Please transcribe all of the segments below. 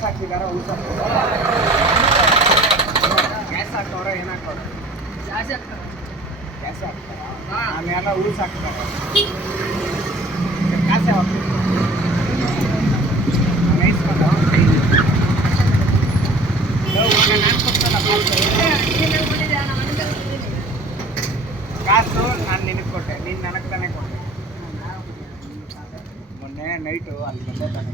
gas ಹಾಕ್ತಿದಾರ ಊಟ gas ಹಾಕೋರ ಏನು ಹಾಕೋರ gas ಹಾಕ್ತಾರ ಆಮೇಲೆ ಊಸ ಹಾಕ್ತಾರ ಕಾಸೆ ಹಾಕ್ತಾರೆ ನೈಸ್ಕೊಂಡು ನಾನು ಕೊಡ್ತಲ್ಲ ಕಾಸು ನಾನು ನಿನಗೆ ಕೊಟ್ಟೆ ನೀನು ನನಗೆ ತಾನೇ ಕೊಟ್ಟೆ ಮೊನ್ನೆ ನೈಟು ಅಲ್ಲಿ ಬಂದೆ ತಾನೆ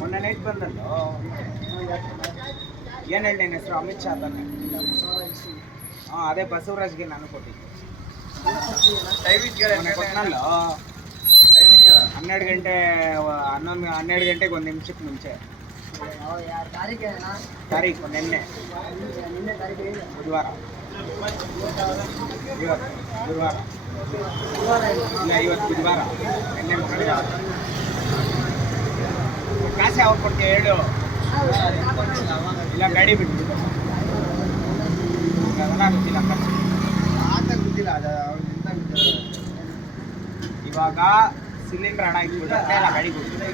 ಮೊನ್ನೆ ನೈಟ್ ಬಂದಲ್ಲೋ ಏನು ಹೇಳಿ ನಿನ್ನ ಹೆಸರು ಅಮಿತ್ ಶಾ ತಾನೆ ಹಾಂ ಅದೇ ಬಸವರಾಜ್ಗೆ ನಾನು ಕೊಟ್ಟಿದ್ದೆ ಮೊನ್ನೆ ಕೊಟ್ಟನಲ್ಲೋ 12 ಗಂಟೆ 12 ಗಂಟೆಗೆ 1 ನಿಮಿಷಕ್ಕೆ ಮುಂಚೆ ತಾರೀಕು ನಿನ್ನೆ ಬುಧವಾರ ಗುರುವಾರ ಇಲ್ಲ ಇವತ್ತು ಬುಧವಾರ ನಿನ್ನೆ ಮಂಗಳವಾರ ಕಾಸು ಯಾವಾಗ ಕೊಡ್ತೀಯ ಹೇಳು ಇಲ್ಲ ಗಾಡಿ ಬಿಟ್ಬಿಟ್ಟು ಅದೆಲ್ಲ ಗೊತ್ತಿಲ್ಲ ಖರ್ಚು ಗೊತ್ತಿಲ್ಲ ಇವಾಗ ಸಿಲಿಂಡರ್ ಹಣ ಇಟ್ಬಿಟ್ಟೆ ಇಲ್ಲ ಗಾಡಿ ಕೊಡ್ತೀನಿ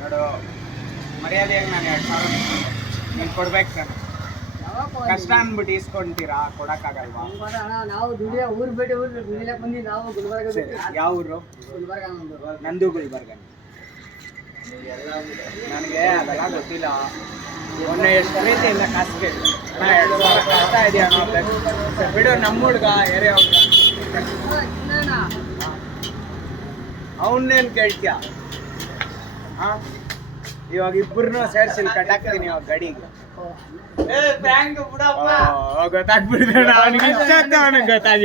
ನೋಡು ಮರ್ಯಾದೆಯಾಗಿ ನಾನು 2000 ನೀನು ಕೊಡ್ಬೇಕು ಸರ್ ಕಷ್ಟ ಅಂದ್ಬಿಟ್ಟು ಇಸ್ಕೊಂತೀರಾ ಕೊಡಕ್ಕಾಗಲ್ವಾ ನಾವು ದುಡಿಯೋ ಊರು ಬಿಟ್ಟು ಊರು ದುಡಿಯಕ್ಕೆ ಬಂದು ನಾವು ಗುಲ್ಬರ್ಗ ಯಾವ ಊರು ನಂದು ಗುಲ್ಬರ್ಗ ನನಗೆ ಅದೆಲ್ಲ ಗೊತ್ತಿಲ್ಲ ಮೊನ್ನೆ ಎಷ್ಟು ಪ್ರೀತಿಯಿಂದ ಕಾಸು ಕೇಳಿ ಅಣ್ಣ 2000 ಕಷ್ಟ ಇದೆಯಾ ಅನ್ನೋ ಬಿಡು ನಮ್ಮ ಹುಡ್ಗ ಎರೆ ಹುಡ್ಗ ಅವನ್ನೇನು ಕೇಳ್ತೀಯ ಹಾಂ ಇವಾಗ ಇಬ್ಬರನ್ನೂ ಸೇರಿಸಿ ಕಟ್ಟಾಕ್ತೀನಿ ಇವಾಗ ಗಡಿಗೆ ಗೊತ್ತಾಗ್ಬಿಡ್ತಾನೆ ಅವನಿಗೆ ಗೊತ್ತಾಗಿಲ್ಲ